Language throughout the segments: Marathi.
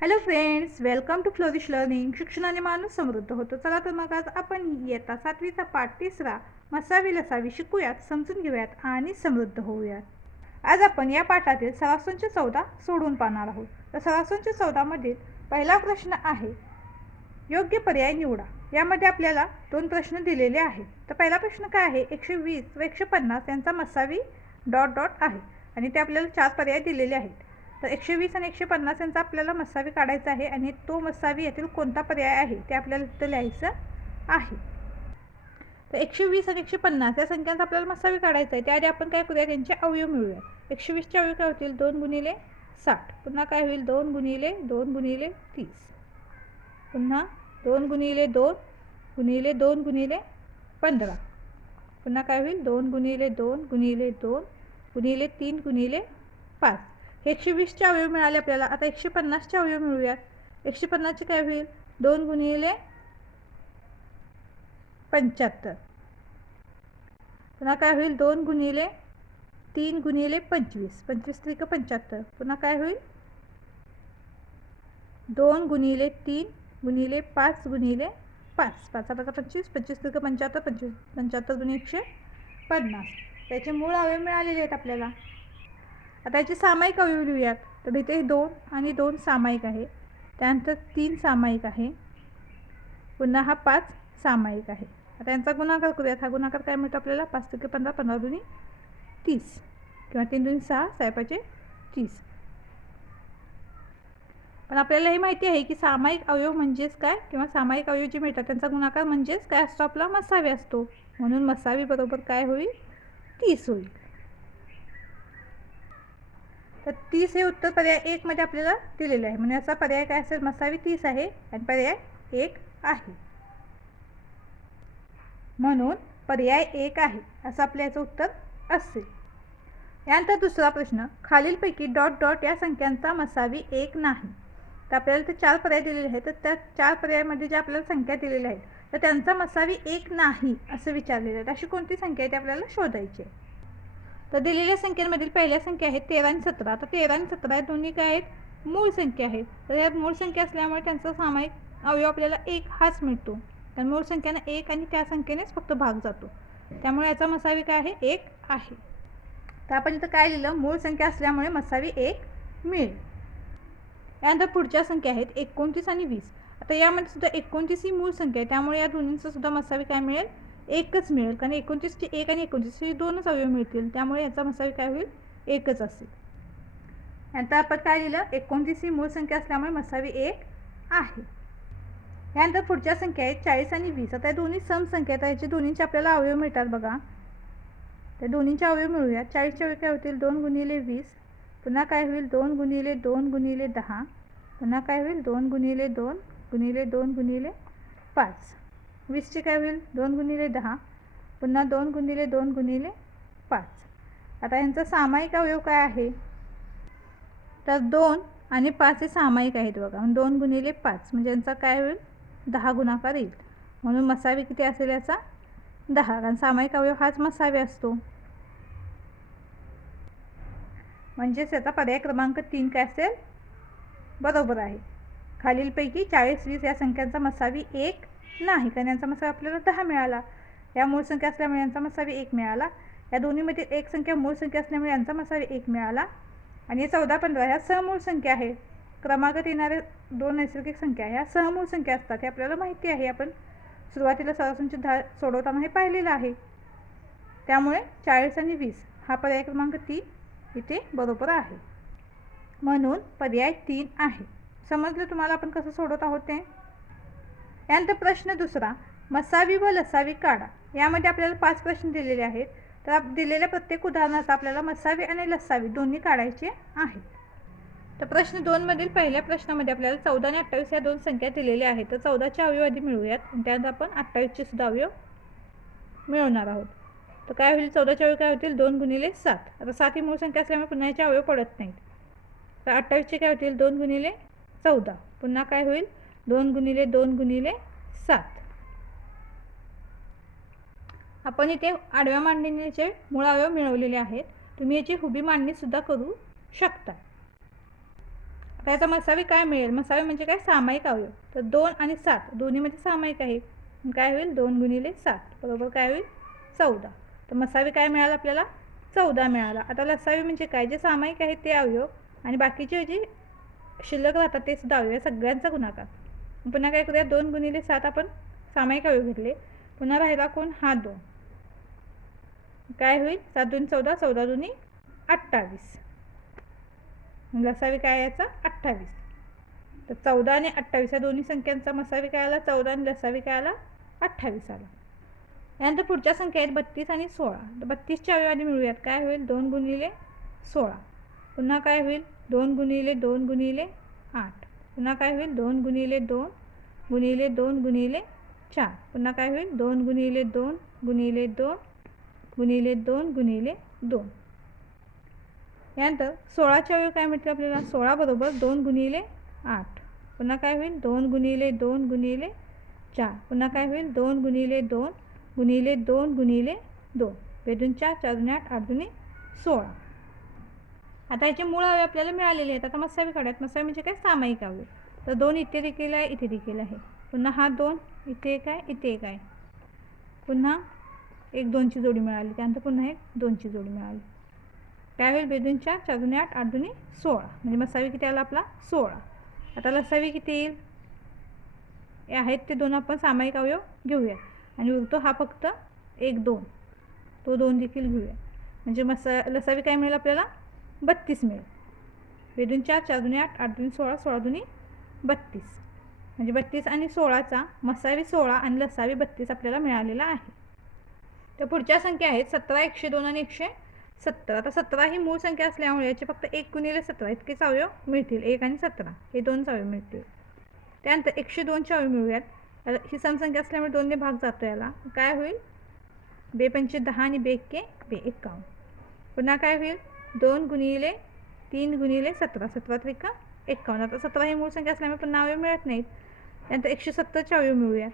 Hello friends welcome to Flourish Learning शिक्षणाने माणूस समृद्ध होतो. चला तर मग आज आपण येता सातवीचा पाठ तिसरा मसावी लसावी शिकूयात समजून घेऊयात आणि समृद्ध होऊयात. आज आपण या पाठातील सरासंच चौदा सोडून पाहणार आहोत. तर सरासंच चौदामधील पहिला प्रश्न आहे योग्य पर्याय निवडा. यामध्ये आपल्याला दोन प्रश्न दिलेले आहेत. तर पहिला प्रश्न काय आहे? एकशे वीस व एकशे पन्नास यांचा मसावी डॉट डॉट आहे. आणि ते आपल्याला चार पर्याय दिलेले आहेत. तर एकशे वीस आणि एकशे पन्नास यांचा आपल्याला मसावी काढायचा आहे आणि तो मसावी यातील कोणता पर्याय आहे ते आपल्याला तिथं लिहायचं आहे. तर एकशे वीस आणि एकशे पन्नास या संख्यांचा आपल्याला मसावी काढायचा आहे. त्याआधी आपण काय करूया? त्यांचे अवयव मिळूया एकशे वीसचे अवयव काय होतील? दोन गुणिले साठ. पुन्हा काय होईल? दोन गुणिले दोन गुणिले तीस. पुन्हा दोन गुणिले दोन गुणिले दोन गुणिले पंधरा. पुन्हा काय होईल? दोन गुणिले दोन गुणिले दोन गुणिले तीन गुणिले पाच. एकशे वीसचे अवयव मिळाले आपल्याला. आता एकशे पन्नासचे अवयव मिळूयात एकशे पन्नासचे काय होईल? दोन गुणिले पंच्याहत्तर. पुन्हा काय होईल? दोन गुणिले तीन गुणिले पंचवीस. पंचवीस त्रिक पंच्याहत्तर. पुन्हा काय होईल? दोन गुणिले तीन गुणिले पाच गुणिले पाच. पाच पाच पंचवीस. पंचवीस त्रिक पंच्याहत्तर. पंचवीस पंच्याहत्तर गुणिले एकशे पन्नास. त्याचे मूळ अवयव मिळालेले आहेत आपल्याला. आता याचे सामायिक अवयव लिहूयात. तर इथे दोन आणि दोन सामायिक आहे. त्यानंतर तीन सामायिक आहे. पुन्हा हा पाच सामायिक आहे. आता यांचा गुणाकार करूयात. हा गुणाकार काय मिळतो आपल्याला? पाच टक्के पंधरा पंधरा दुनी तीस किंवा तीन दुनी सहा साहेबाचे तीस. पण आपल्याला हे माहिती आहे की सामायिक अवयव म्हणजेच काय किंवा सामायिक अवयव जे मिळतात त्यांचा गुणाकार म्हणजेच काय असतो? आपला मसावी असतो. म्हणून मसावी बरोबर काय होईल? तीस होईल. तर तीस हे उत्तर पर्याय एकमध्ये आपल्याला दिलेले आहे. म्हणजे याचा पर्याय काय असेल? मसावी तीस आहे आणि पर्याय एक आहे. म्हणून पर्याय एक आहे असं आपल्या याचं उत्तर असेल. यानंतर दुसरा प्रश्न खालीलपैकी डॉट डॉट या संख्यांचा मसावी एक नाही. तर आपल्याला ते चार पर्याय दिलेले आहेत. तर त्या चार पर्यायामध्ये ज्या आपल्याला संख्या दिलेल्या आहेत तर त्यांचा मसावी एक नाही असं विचारलेलं आहे. अशी कोणती संख्या आहे ती आपल्याला शोधायची आहे. तर दिलेल्या संख्यांमधील पहिल्या संख्या आहेत तेरा आणि सतरा. तर तेरा आणि सतरा या दोन्ही काय आहेत? मूळ संख्या आहेत. तर या मूळ संख्या असल्यामुळे त्यांचा सामायिक अवयव आपल्याला एक हाच मिळतो. कारण मूळ संख्यानं एक आणि त्या संख्येनेच फक्त भाग जातो. त्यामुळे याचा मसावी काय आहे? एक आहे. तर आपण इथं काय लिहिलं? मूळ संख्या असल्यामुळे मसावी एक मिळेल. यानंतर पुढच्या संख्या आहेत एकोणतीस आणि वीस. आता यामध्ये सुद्धा एकोणतीस ही मूळ संख्या आहे. त्यामुळे या दोन्हींचं सुद्धा मसावी काय मिळेल? एकच मिळेल. कारण एकोणतीसचे एक आणि एकोणतीसचे दोनच अवयव मिळतील. त्यामुळे याचा मसावी काय होईल? एकच असेल. यानंतर आपण काय लिहिलं? एकोणतीस ही मूळ संख्या असल्यामुळे मसावी एक आहे. यानंतर पुढच्या संख्या आहेत चाळीस आणि वीस. आता या दोन्ही सम संख्या आहेत. याचे दोन्हींचे आपल्याला अवयव मिळतात बघा. त्या दोन्हींचे अवयव मिळूया चाळीसचे अवयव काय होतील? दोन गुणिले वीस. पुन्हा काय होईल? दोन गुणिले दोन गुणिले दहा. पुन्हा काय होईल? दोन गुणिले दोन गुणिले दोन गुणिले पाच. वीसचे काय होईल? दोन गुणिले दहा. पुन्हा दोन गुणिले दोन गुणिले पाच. आता यांचा सामायिक अवयव काय आहे? तर दोन आणि पाच हे सामायिक आहेत बघा. दोन गुणिले पाच म्हणजे यांचा काय होईल? दहा गुणाकार येईल. म्हणून मसावी किती असेल याचा? दहा. कारण सामायिक अवयव हाच मसावी असतो. म्हणजेच याचा पर्याय क्रमांक तीन काय असेल? बरोबर आहे. खालीलपैकी चाळीस वीस या संख्यांचा मसावी एक नाही कारण यांचा मसावी आपल्याला दहा मिळाला. या मूळ संख्या असल्यामुळे यांचा मसावी एक मिळाला. या दोन्हीमध्ये एक संख्या मूळ संख्या असल्यामुळे यांचा मसावी एक मिळाला. आणि चौदा पंधरा ह्या सहमूळ संख्या आहे. क्रमागत येणाऱ्या दोन नैसर्गिक संख्या ह्या सहमूळ संख्या असतात हे आपल्याला माहिती आहे. आपण सुरुवातीला सरासंच धा सोडवताना हे पाहिलेलं आहे. त्यामुळे चाळीस आणि वीस हा पर्याय क्रमांक तीन इथे बरोबर आहे. म्हणून पर्याय तीन आहे. समजलं तुम्हाला आपण कसं सोडवत आहोत ते? यानंतर प्रश्न दुसरा मसावी व लसावी काढा. यामध्ये आपल्याला पाच प्रश्न दिलेले आहेत. तर दिलेल्या प्रत्येक उदाहरणाचा आपल्याला मसावी आणि लसावी दोन्ही काढायचे आहेत. तर प्रश्न दोनमधील पहिल्या प्रश्नामध्ये आपल्याला चौदा आणि अठ्ठावीस या दोन संख्या दिलेल्या आहेत. तर चौदाच्या अवयव आधी मिळूयात. आणि त्यानंतर आपण अठ्ठावीसचे सुद्धा अवयव मिळवणार आहोत. तर काय होईल? चौदाच्या अवयव काय होतील? दोन गुणिले सात. आता सात ही मूळ संख्या असल्यामुळे पुन्हा याचे अवयव पडत नाहीत. तर अठ्ठावीसचे काय होतील? दोन गुणिले चौदा. पुन्हा काय होईल? दोन गुणिले दोन गुणिले सात. आपण इथे आडव्या मांडणीचे मूळ मिळवलेले आहेत. तुम्ही याची हुबी मांडणीसुद्धा करू शकता. आता याचा मसावी काय मिळेल? मसावी म्हणजे काय? सामायिक अवयव. तर दोन आणि सात दोन्हीमध्ये सामायिक आहे. काय होईल? दोन गुणिले सात. बरोबर काय होईल? चौदा. तर मसावी काय मिळालं आपल्याला? चौदा मिळाला. आता लसावी म्हणजे काय? जे सामायिक आहे ते अवयव आणि बाकीचे जे शिल्लक राहतात ते सुद्धा अवयव. सगळ्यांचा गुणाकार. पुन्हा काय करूया? दोन गुणिले सात आपण सामायिक अवयव घेतले. पुन्हा राहिला कोण? हा दोन. काय होईल? सात दोन चौदा चौदा दोन्ही अठ्ठावीस. लसावी काय याचा? अठ्ठावीस. तर चौदा आणि अठ्ठावीस या दोन्ही संख्यांचा मसावी काय आला? चौदा आणि लसावी काय आला? अठ्ठावीस आला. यानंतर पुढच्या संख्या आहेत बत्तीस आणि सोळा. तर बत्तीसच्या अवयवाने मिळूयात. काय होईल? दोन गुणिले सोळा. पुन्हा काय होईल? दोन गुणिले दोन गुणिले आठ. पुन्हा काय होईल दोन गुणिले दोन गुणिले दोन गुणिले चार पुन्हा काय होईल दोन गुणिले दोन गुणिले दोन गुणिले दोन गुणिले दोन यानंतर सोळाच्या वेळी काय म्हटलं आपल्याला सोळा बरोबर दोन गुणिले आठ पुन्हा काय होईल दोन गुणिले दोन गुणिले चार पुन्हा काय होईल दोन गुणिले दोन गुणिले दोन गुणिले दोन बेदून चार चार आठ आठ सोळा आता याचे मूळ अवयव आपल्याला मिळालेले आहेत. आता मसावी काढूयात. मसावी म्हणजे काय? सामायिक अवयव तर दोन इथे देखील आहे इथे देखील आहे. पुन्हा हा दोन इथे एक आहे इथे एक आहे. पुन्हा एक दोनची जोडी मिळाली. त्यानंतर पुन्हा एक दोनची जोडी मिळाली. त्यावेळी बेदूनच्या बेदून चार चार आठ आठ दुनी सोळा. म्हणजे मसावी किती आला आपला? सोळा. आता लसावी किती येईल? हे आहेत ते दोन आपण सामायिक अवयव घेऊया. आणि उरतो हा फक्त एक दोन. तो दोन देखील घेऊया. म्हणजे मसा लसावी काय मिळेल आपल्याला? बत्तीस मिळेल. वेदून चार चार दुनी आठ आठ दुनी सोळा सोळा दुनी बत्तीस. म्हणजे बत्तीस आणि सोळाचा मसावी सोळा आणि लसावी बत्तीस आपल्याला मिळालेला आहे. तर पुढच्या संख्या आहेत सतरा एकशे दोन आणि एकशे सत्तर. आता सतरा ही मूळ संख्या असल्यामुळे याचे फक्त एक गुणिले सतरा इतकेच अवयव मिळतील. एक आणि सतरा हे दोनच अवयव मिळतील. त्यानंतर एकशे दोनचे अवयव मिळूयात. ही समसंख्या असल्यामुळे दोनने भाग जातो याला. काय होईल? बे पंचे दहा आणि बे एक्के बे एक्कावन्न पुन्हा काय होईल? दोन गुणिले तीन गुणिले सतरा. सतरा त्रिका एक्कावन्न आता सतरा ही मूळ संख्या असल्यामुळे पुन्हा अवयव मिळत नाहीत. त्यानंतर एकशे सत्तरच्या अवयव मिळूया.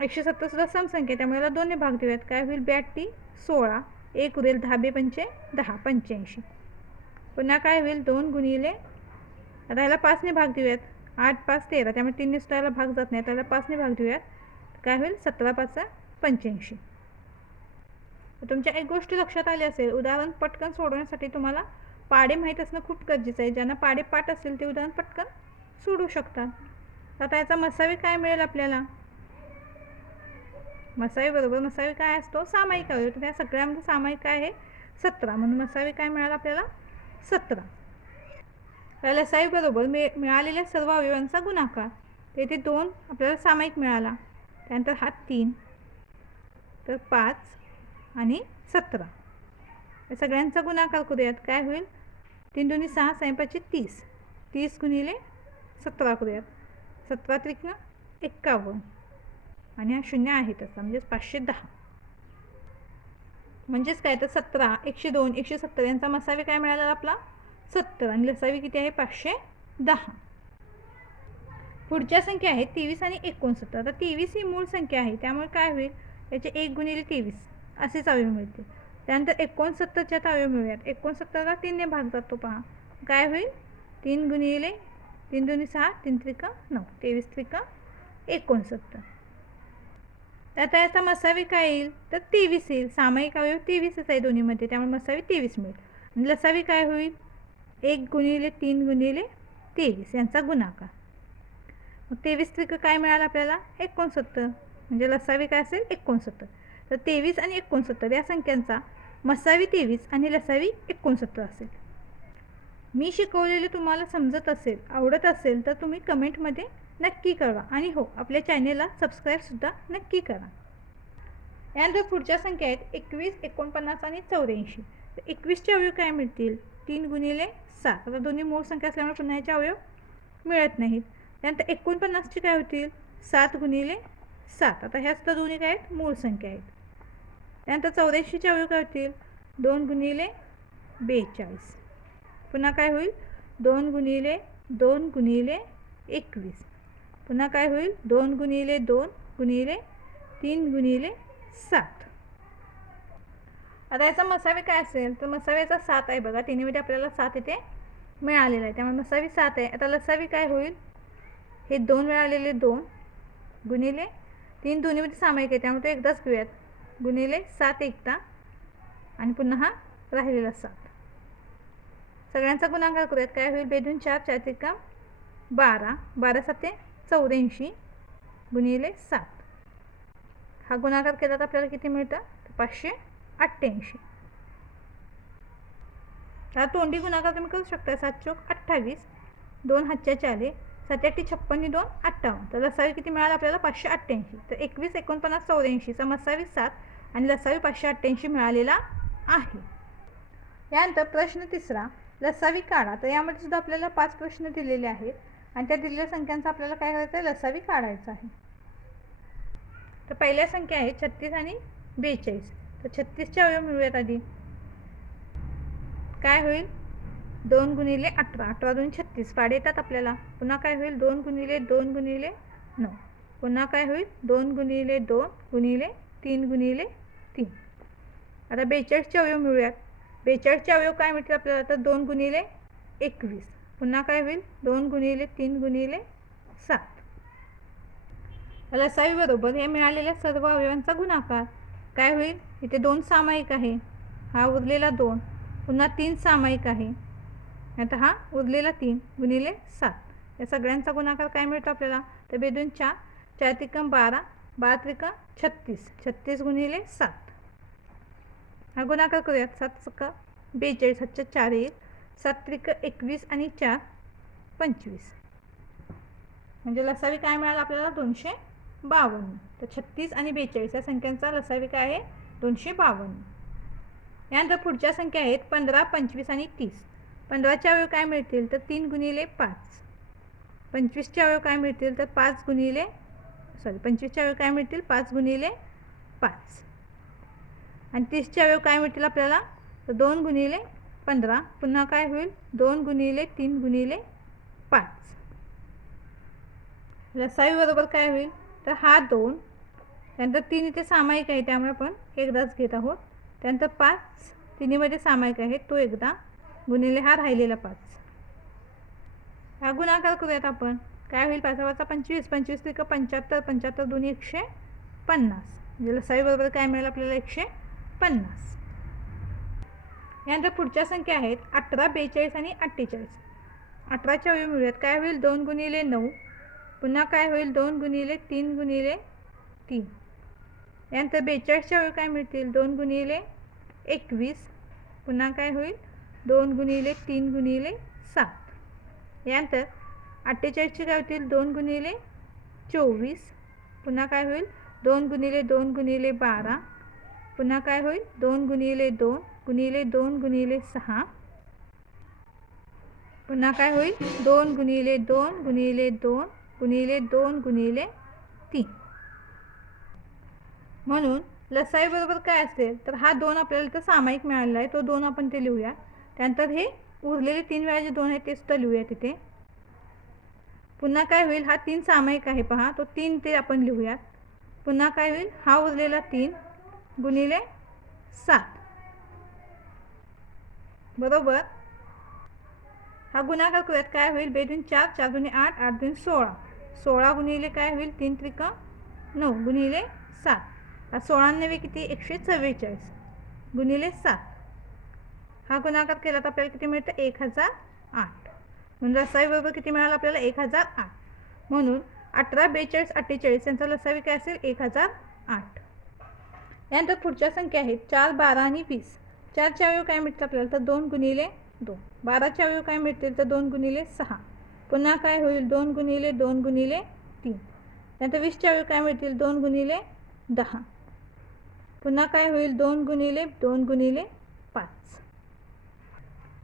एकशे सत्तरसुद्धा समसंख्या आहे, त्यामुळे याला दोन्ही भाग देऊयात. काय होईल? ब्याटी सोळा. एक उरेल दहा बे पंचे दहा पंच्याऐंशी. पुन्हा काय होईल? दोन गुणिले आता याला पाचने भाग देऊयात. आठ पाच तेरा. त्यामुळे तीनने सुद्धा याला भाग जात नाही. त्याला पाचने भाग देऊयात. काय होईल? सतरा पाच पंच्याऐंशी. तुमच्या एक गोष्ट लक्षात आली असेल उदाहरण पटकन सोडवण्यासाठी तुम्हाला पाडे माहीत असणं खूप गरजेचं आहे. ज्यांना पाडे पाठ असेल ते उदाहरण पटकन सोडू शकतात. आता याचा मसावी काय मिळेल आपल्याला? मसावी बरोबर मसावी काय असतो? सामायिक अवयव. तर त्या सगळ्यामध्ये सामायिक काय आहे? सतरा. म्हणून मसावी काय मिळालं आपल्याला? सतरा. तर लसावी बरोबर मिळ मिळालेल्या सर्व अवयवांचा गुणाकार. तेथे दोन आपल्याला सामायिक मिळाला. त्यानंतर हा तीन. तर पाच. आणि सतरा. या सगळ्यांचा गुणाकार करूयात. काय होईल? तीन दोन्ही सहा सायंपाचे तीस. तीस गुणिले सतरा करूयात. सतरा त्रिक एक्कावन्न. आणि हा शून्य आहे तसा म्हणजेच पाचशे दहा. म्हणजेच काय? तर सतरा एकशे दोन एकशे सत्तर यांचा मसावी काय मिळाला आपला? सत्तर. आणि लसावी किती आहे? पाचशे दहा. पुढच्या संख्या आहेत तेवीस आणि एकोणसत्तर. आता तेवीस ही मूळ संख्या आहे. त्यामुळे काय होईल? याचे एक गुणिले तेवीस. असेच अवयव मिळतील. त्यानंतर एकोणसत्तरच्या अवयव मिळूयात. एकोणसत्तरला तीनने भाग जातो पहा. काय होईल? तीन गुणिले तीन दोन्ही सहा तीन त्रिका नऊ. तेवीस त्रिका एकोणसत्तर. आता याचा मसावी काय येईल? तर तेवीस येईल. सामायिक अवयव तेवीसच आहे दोन्हीमध्ये. त्यामुळे मसावी तेवीस मिळेल. आणि लसावी काय होईल? एक गुणिले तीन गुणिले तेवीस. यांचा गुणाकार. मग तेवीस त्रिक काय मिळालं आपल्याला? एकोणसत्तर. म्हणजे लसावी काय असेल? एकोणसत्तर. तर तेवीस आणि एकोणसत्तर या संख्यांचा मसावी तेवीस आणि लसावी एकोणसत्तर असेल. मी शिकवलेले तुम्हाला समजत असेल आवडत असेल तर तुम्ही कमेंटमध्ये नक्की कळवा. आणि हो आपल्या चॅनेलला सबस्क्राईबसुद्धा नक्की करा. यानंतर पुढच्या संख्या आहेत एकवीस एकोणपन्नास आणि चौऱ्याऐंशी. तर एकवीसचे अवयव काय मिळतील? तीन गुणिले सात. आता दोन्ही मूळ संख्या असल्यामुळे पुन्हा याचे अवयव मिळत नाहीत. त्यानंतर एकोणपन्नासचे काय होतील? सात गुणिले सात. आता ह्या सुद्धा दोन्ही काय आहेत? मूळ संख्या आहेत. त्यानंतर चौऱ्याऐंशीचे अवयव काय होतील दोन गुणिले बेचाळीस. पुन्हा काय होईल? दोन गुणिले दोन गुणिले एकवीस. पुन्हा काय होईल? दोन गुणिले दोन गुणिले तीन गुणिले सात. आता याचा मसावे काय असेल? तर मसाव्याचा सात आहे बघा. तिन्हीमध्ये आपल्याला सात इथे मिळालेला आहे. त्यामुळे मसावी सात आहे. आता लसावी काय होईल? हे दोन मिळालेले दोन गुणिले तीन. दोन्हीमध्ये सामायिक आहे. त्यामुळे तो एकदाच घेऊयात. गुणिले सात एकता आणि पुन्हा हा राहिलेला सात. सगळ्यांचा गुणाकार करूयात. काय होईल? बेदून चार चार एका बारा. बारा साते चौऱ्याऐंशी गुणिले सात. हा गुणाकार केला तर आपल्याला किती मिळतं? पाचशे अठ्ठ्याऐंशी. हा तोंडी गुणाकार तुम्ही करू शकता. सात चोक अठ्ठावीस दोन हातच्या चाले सत्याऐंशी छप्पन्न दोन अठ्ठावन्न. तर लसावी किती मिळालं आपल्याला? पाचशे अठ्ठ्याऐंशी. तर एकवीस एकोणपन्नास चौऱ्याऐंशी. मसावी सात आणि लसावी पाचशे अठ्ठ्याऐंशी मिळालेला आहे. यानंतर प्रश्न तिसरा लसावी काढा. तर यामध्ये सुद्धा आपल्याला पाच प्रश्न दिलेले आहेत. आणि त्या दिलेल्या संख्यांचा आपल्याला काय करायचं आहे लसावी काढायचा आहे. तर पहिल्या संख्या आहे छत्तीस आणि बेचाळीस. तर छत्तीसच्या अवयव मिळूयात आधी. काय होईल? दोन गुणिले अठरा. अठरा दोन छत्तीस. पाडे येतात आपल्याला. पुन्हा काय होईल? दोन गुणिले दोन गुणिले नऊ. पुन्हा काय होईल? दोन गुणिले दोन गुणिले तीन गुणिले तीन. आता बेचाळीसचे अवयव मिळूयात. बेचाळीसचे अवयव काय मिळतील आपल्याला? तर दोन गुणिले एकवीस. पुन्हा काय होईल? दोन गुणिले तीन गुणिले सात. लसावी बरोबर हे मिळालेल्या सर्व अवयवांचा गुणाकार. काय होईल? इथे दोन सामायिक आहे. हा उरलेला दोन. पुन्हा तीन सामायिक आहे. आता हा उरलेला तीन गुणिले सात. या सगळ्यांचा गुणाकार काय मिळतो आपल्याला? तर बेदून चार चार त्रिकम बारा बारा त्रिकम छत्तीस. छत्तीस गुणिले सात. हा गुणाकार करूयात. सात सका बेचाळीस सातच्या चार एक सात त्रिक एकवीस आणि चार पंचवीस. म्हणजे लसावी काय मिळालं आपल्याला? दोनशे बावन्न. तर छत्तीस आणि बेचाळीस या संख्यांचा लसावी काय आहे? दोनशे बावन्न. यानंतर पुढच्या संख्या आहेत पंधरा पंचवीस आणि तीस. पंधराच्या अवयव काय मिळतील तर तीन गुणिले पाच. पंचवीसच्या अवयव काय मिळतील तर पाच गुणिले सॉरी पंचवीसच्या अवयव काय मिळतील? पाच गुणिले पाच. आणि तीसच्या अवयव काय मिळतील आपल्याला? तर दोन गुणिले पंधरा. पुन्हा काय होईल? दोन गुणिले तीन गुणिले पाच. लसावीबरोबर काय होईल? तर हा दोन. त्यानंतर तीन इथे सामायिक आहे त्यामुळे आपण एकदाच घेत आहोत. त्यानंतर पाच. तिन्हीमध्ये सामायिक आहे तो एकदा. गुणिले हा राहिलेला पाच. हा गुणाकार करूयात आपण. काय होईल? पाचा पंचवीस पंचवीस त्रिक पंच्याहत्तर पंच्याहत्तर दोन्ही एकशे पन्नास. म्हणजे लसाईबरोबर काय मिळेल आपल्याला? एकशे पन्नास. यानंतर पुढच्या संख्या आहेत अठरा बेचाळीस आणि अठ्ठेचाळीस. अठराच्या वेळी मिळूयात. काय होईल? दोन गुणिले नऊ. पुन्हा काय होईल? दोन गुणिले तीन गुणिले तीन. यानंतर बेचाळीसच्या वेळी काय मिळतील? दोन गुणिले एकवीस. पुन्हा काय होईल? दोन गुणिले तीन गुणिले सात यानंतर अठ्ठेचाळीसचे काय होतील दोन गुणिले चोवीस पुन्हा काय होईल दोन गुणिले दोन गुणिले बारा पुन्हा काय होईल दोन गुणिले दोन गुणिले दोन गुणिले सहा पुन्हा काय होईल दोन गुणिले दोन गुणिले दोन गुणिले दोन गुणिले तीन म्हणून लसाईबरोबर काय असेल तर हा दोन आपल्याला तर सामायिक मिळालेला आहे तो दोन आपण ते लिहूया त्यानंतर हे उरलेले तीन वेळा जे दोन आहेत ते सुद्धा लिहूया तिथे पुन्हा काय होईल? हा तीन सामायिक आहे पहा. तो तीन ते आपण लिहूयात. पुन्हा काय होईल? हा उरलेला तीन गुणिले सात. बरोबर? हा गुणाकार करूयात. काय होईल? बेदून चार चार दुने आठ आठ दुने सोळा. सोळा गुणिले काय होईल? तीन त्रिक नऊ गुणिले सात. हा सोळाण्णवे किती? एकशे चव्वेचाळीस. गुणिले सात. हा गुणाकार केला तर आपल्याला किती मिळतं? एक हजार आठ. म्हणून लसावी बरोबर किती मिळालं आपल्याला? एक हजार आठ. म्हणून अठरा बेचाळीस अठ्ठेचाळीस यांचा लसावी काय असेल? एक हजार आठ. यानंतर पुढच्या संख्या आहेत. चार बारा आणि वीस. चारच्या अवयव काय मिळतं आपल्याला? तर दोन गुणिले दोन. बाराच्या अवयव काय मिळतील? तर दोन गुणिले सहा. पुन्हा काय होईल? दोन गुणिले दोन गुणिले तीन. नंतर वीसच्या अवयव काय मिळतील? दोन गुणिले दहा. पुन्हा काय होईल? दोन गुणिले दोन गुणिले पाच.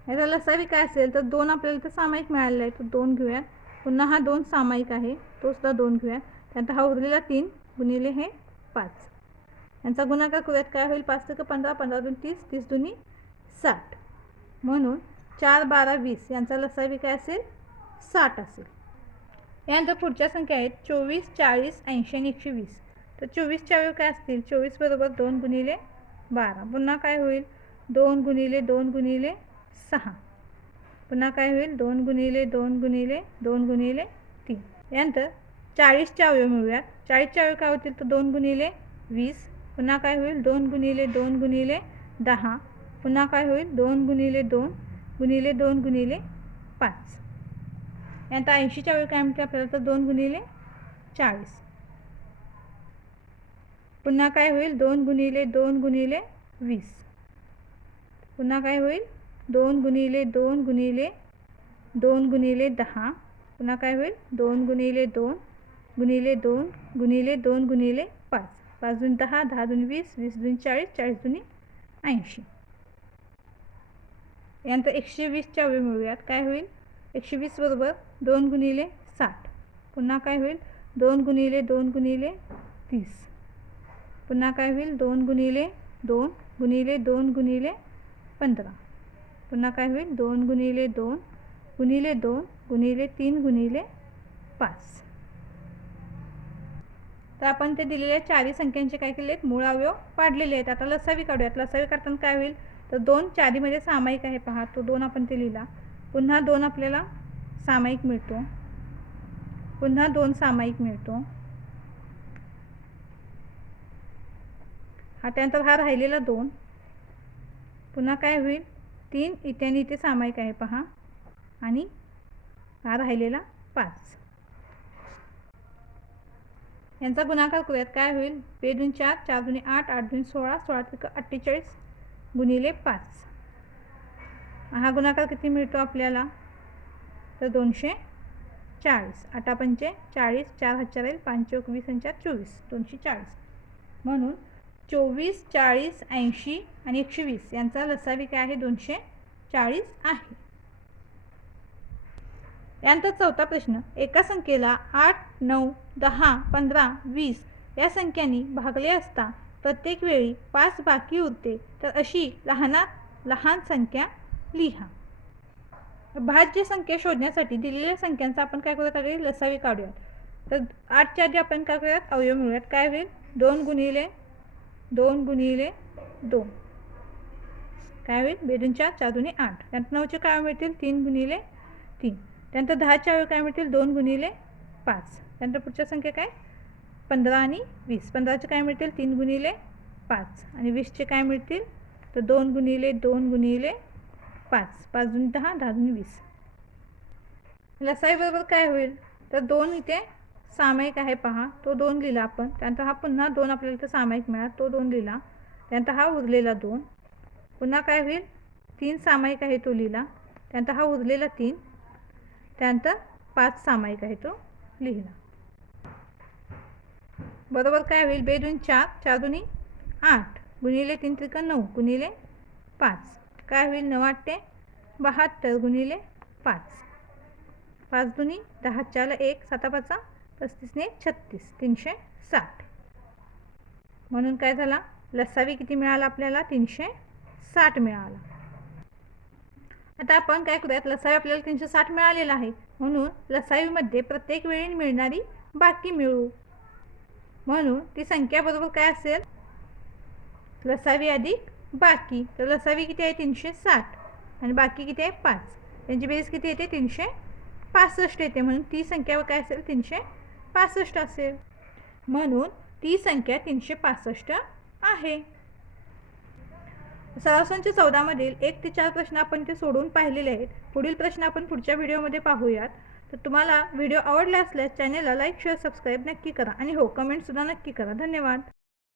याचा लसावी काय असेल तर दोन आपल्याला इथं सामायिक मिळालेला आहे. तो दोन घेऊया. पुन्हा हा दोन सामायिक आहे. तोसुद्धा दोन घेऊया. त्यानंतर हा उरलेला तीन गुणिले हे पाच. यांचा गुणाकार करूयात. काय होईल? पाच टक्के पंधरा पंधरा दोन तीस तीस दोन्ही साठ. म्हणून चार बारा वीस यांचा लसावी काय असेल? साठ असेल. यानंतर पुढच्या संख्या आहेत. चोवीस चाळीस ऐंशी आणि एकशे वीस. तर चोवीस चाळीस काय असतील? चोवीस बरोबर दोन गुणिले बारा. पुन्हा काय होईल? दोन गुणिले दोन गुणिले सहा. पुन्हा काय होईल? दोन गुणिले दोन गुणिले दोन गुणिले तीन. यानंतर चाळीसचे अवयव मिळूयात चाळीसचे अवयव काय होतील? तर दोन गुणिले वीस. पुन्हा काय होईल? दोन गुणिले दोन गुणिले दहा. पुन्हा काय होईल? दोन गुणिले दोन गुणिले दोन गुणिले पाच. यानंतर ऐंशीच्या अवयव काय म्हणते आपल्याला? तर दोन गुणिले चाळीस. पुन्हा काय होईल? दोन गुणिले दोन गुणिले वीस. पुन्हा काय होईल? दोन गुणिले दोन गुणिले दोन गुणिले दहा पुन्हा काय होईल दोन गुणिले दोन गुणिले दोन गुणिले दोन गुणिले पाच पाच दोन दहा दहा दोन वीस वीस दोन चाळीस चाळीस दोन्ही ऐंशी यानंतर एकशे वीसच्या वेळी मिळूयात काय होईल एकशे वीस बरोबर दोन गुणिले साठ पुन्हा काय होईल दोन गुणिले दोन गुणिले तीस पुन्हा काय होईल दोन गुणिले दोन गुणिले दोन गुणिले पंधरा पुन्हा काय होईल? दोन गुणिले दोन गुणिले दोन गुणिले तीन गुणिले पाच. तर आपण ते दिलेल्या चारी संख्यांचे काय केले आहेत मूळ अवयव पाडलेले आहेत. आता लसावी काढूयात. लसावी काढताना काय होईल? तर दोन चारीमध्ये सामायिक आहे पहा. तो दोन आपण ते लिहिला. पुन्हा दोन आपल्याला सामायिक मिळतो. पुन्हा दोन सामायिक मिळतो. हा त्यानंतर हा राहिलेला दोन. पुन्हा काय होईल? तीन इथे आणि इथे सामायिक आहे पहा. आणि हा राहिलेला पाच. यांचा गुणाकार करूयात. काय होईल? बे दोन चार चार दोन्ही आठ आठ दोन सोळा सोळा त्रिक अठ्ठेचाळीस गुणिले पाच. हा गुणाकार किती मिळतो आपल्याला? तर दोनशे चाळीस. आठापंचे चाळीस चार हजार राहील पाचशे एकवीस आणि चार चोवीस. दोनशे चाळीस. म्हणून चोवीस चाळीस ऐंशी आणि एकशे वीस यांचा लसावी काय आहे दोनशे चाळीस आहे. यानंतर चौथा प्रश्न एका संख्येला आठ नऊ दहा पंधरा वीस या संख्यांनी भागले असता प्रत्येक वेळी पाच बाकी उरते तर अशी लहानात लहान संख्या लिहा. भाज्य संख्या शोधण्यासाठी दिलेल्या संख्यांचा आपण काय करूयात आधी लसावी काढूयात. तर आठच्या आधी आपण काय करूयात? अवयव मिळूयात काय होईल? दोन गुणिले दोन गुणिले दोन. काय होईल? बेदून चार चार दुनी आठ. त्यानंतर नऊचे काय मिळतील? तीन गुणिले तीन. त्यानंतर दहाच्या वेळ काय मिळतील? दोन गुणिले पाच. त्यानंतर पुढच्या संख्या काय? पंधरा आणि वीस. पंधराचे काय मिळतील? तीन गुणिले पाच. आणि वीसचे काय मिळतील? तर दोन गुणिले दोन गुणिले पाच. पाच दुनी दहा दहा दुनी वीस. लसाईबरोबर काय होईल? तर दोन इथे सामायिक आहे पहा. तो दोन लिहिला आपण. त्यानंतर हा पुन्हा दोन आपल्याला इथं सामायिक मिळाला. तो दोन लिहिला. त्यानंतर हा उरलेला दोन. पुन्हा काय होईल? तीन सामायिक आहे तो लिहिला. त्यानंतर हा उरलेला तीन. त्यानंतर पाच सामायिक आहे तो लिहिला. बरोबर काय होईल? बे दोन चार. चार दोन्ही आठ. गुणिले तीन त्रिक नऊ. गुणिले पाच. काय होईल? नऊ ते बहात्तर. गुणिले पाच. पाच दोन्ही दहा. चारला एक. साता पाचा पस्तीसने छत्तीस तीनशे साठ. म्हणून काय झाला? लसावी किती मिळाला आपल्याला? तीनशे साठ मिळाला. आता आपण काय करूयात? लसावी आपल्याला तीनशे साठ मिळालेला आहे. म्हणून लसावीमध्ये प्रत्येक वेळी मिळणारी बाकी मिळू. म्हणून ती संख्या बरोबर काय असेल? लसावी अधिक बाकी. तर लसावी किती आहे? तीनशे साठ. आणि बाकी किती आहे? पाच. त्यांची बेरीज किती येते? तीनशे पासष्ट येते. म्हणून ती संख्या काय असेल? तीनशे पासष्ट असेल. म्हणून ती संख्या तीनशे पासष्ट आहे. सरासंच चौदामधील एक ते चार प्रश्न आपण ते सोडून पाहिलेले आहेत. पुढील प्रश्न आपण पुढच्या व्हिडिओमध्ये पाहूयात. तर तुम्हाला व्हिडिओ आवडला असल्यास चॅनेलला लाईक शेअर सबस्क्राईब नक्की करा. आणि हो कमेंटसुद्धा नक्की करा. धन्यवाद.